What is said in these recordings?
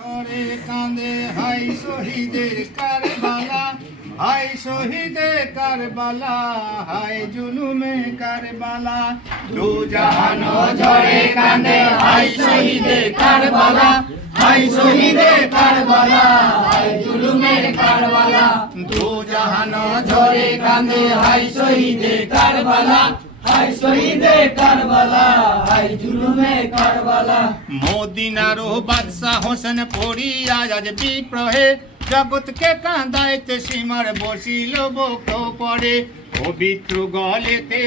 করে কাঁদে হাই শহীদের কারবালা হাই শহীদে কারবালা হাই জুলুমে কারবালা। দু জাহানো ঝরে কাঁদে হাই শহীদে কারবালা হাই শহীদে কারবালা হাই জুলুমে কারবালা। দু জাহানো ঝরে কাঁদে হাই শহীদে কারবালা বাদশাহ হোসেন বিপ্রহে কাঁদাইতে সীমার বসিল পড়ে পবিত্র গলেতে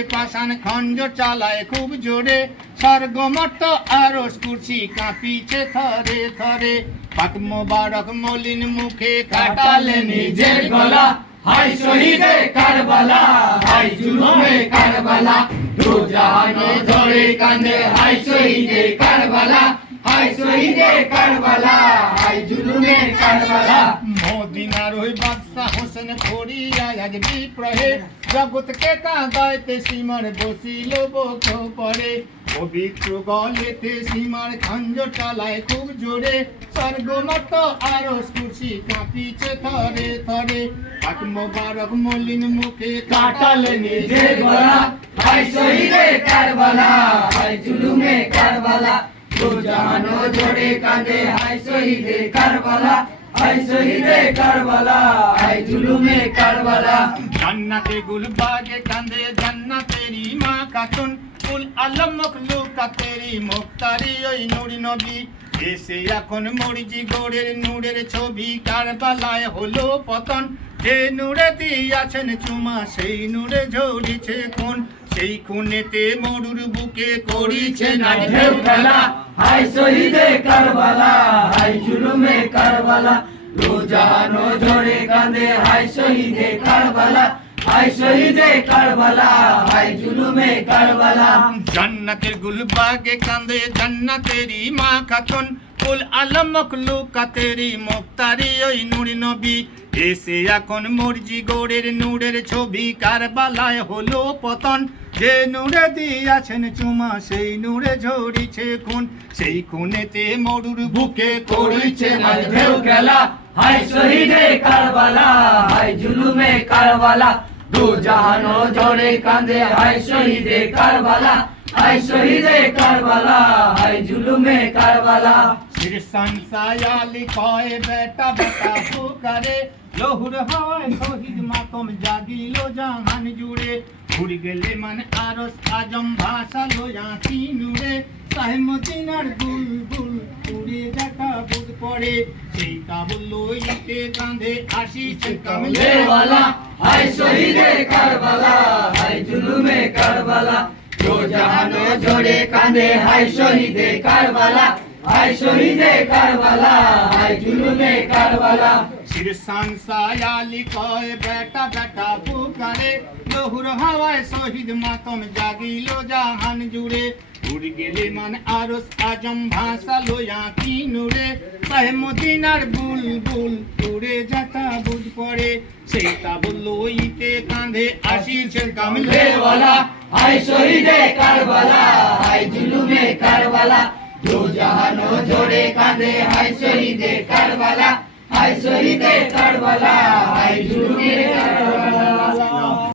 খঞ্জ চালায় খুব জোরে স্বর্গমট আরও কুর্সি কাঁপিছে থরে থরে। পাক মোবারক মলিন মুখে কাটালে নিজের গলা হাই শহীদে কারবালা। দু জাহানো ধরে কান্দে হাই শহীদে কারবালা। হাই শহীদে কারবালা, হাই জুলুমে কারবালা। মদিনার ওই জগৎকে কাঁদাইতে সীমার বসিল বক পরে পবিত্র গলেতে সীমার খঞ্জ চালায় খুব জোরে। স্বর্গমত আরও কুর্সি কাঁপিছে থরে থরে। মোবারক মলিন মুখে কাটালে নিজের গলা। হাই শহীদে কারবালা, হাই জুলুমে কারবালা। দু জাহানো ধরে কান্দে হাই শহীদে কারবালা শহীদে কারবালা জুলুমে কারবালা। জান্নাতে গুলবাগে জান্নাতেরি মা কাতুন আলম মখলুকা তেরি মুক্তারি ওই নুরি নবী। এসে এখন মরিজি গোড়ের নূরের ছবি, কারবালায় হলো পতন। যে নূরে দিয়াছেন চুমা, সেই নূরে ঝরিছে খুন সেই খুনেতে মরুর বুকে করিছে না ঢেউ খেলা। হাই শহীদে কারবালা হাই জুলুমে কারবালা। দু জাহানো ধরে কান্দে হাই শহীদে কারবালা। হাই শহীদে কারবালা হাই জুলুমে কারবালা। জান্নাতের গুলবাগে কান্দে জান্নাতেরি মা খাতুন। কুল আলম মুক্তারি ওই নুরি নবী। এসে এখন মর্জি গোড়ের নূরের ছবি কারবালায় হলো পতন। যে নূরে দিয়াছেন চুমা, সেই নূরে ঝরিছে খুন। সেই খুনেতে মরুর বুকে করিছে ঢেউ খেলা। হাই শহীদে কারবালা হাই জুলুমে কারবালা। দু জাহানো ঝরে কান্দে হাই শহীদে কারবালা। হাই শহীদে কারবালা হাই জুলুমে কারবালা। শীর্ষণ সায়ালি কয়, বেটা বেটা পুকারে লহুর হয় শহীদ মাতম জাগিল জাহান জুড়ে। ঘুরি গেলে মান আরস, আজম ভাষা লোয়া নুরে সাহেমদিনার বুলবুল উড়ে দেখা বুধ পড়ে সেই কাবুল লইতে কাঁধে আসিছে কামলে লেওয়ালা হাই শহীদে কারবালা হাই জুলুমে কারবালা। দু জাহানো ঝরে কান্দে হাই শহীদে কারবালা। হাই শহীদে কারবালা হাই জুলুমে কারবালা। শীর্ষান সায়ালি কয় বেটা বেটা পুকারে। লহুর হাওয়ায় শহীদ মাতম জাগিল জাহান জুড়ে। উড় গেলে মান আরস আজম ভাষা লোয়া কি নুরে সাহেমদিনার বুলবুল উড়ে যাতা বুঝ পড়ে সেই তাবুল লইতে কাঁধে আসিছে কামলে লেওয়ালা হাই শহীদে কারবালা হাই জুলুমে কারবালা। দু জাহানো ঝরে কাঁদে হাই শহীদে কারবালা হাই শহীদে কারবালা হাই জুলুমে কারবালা।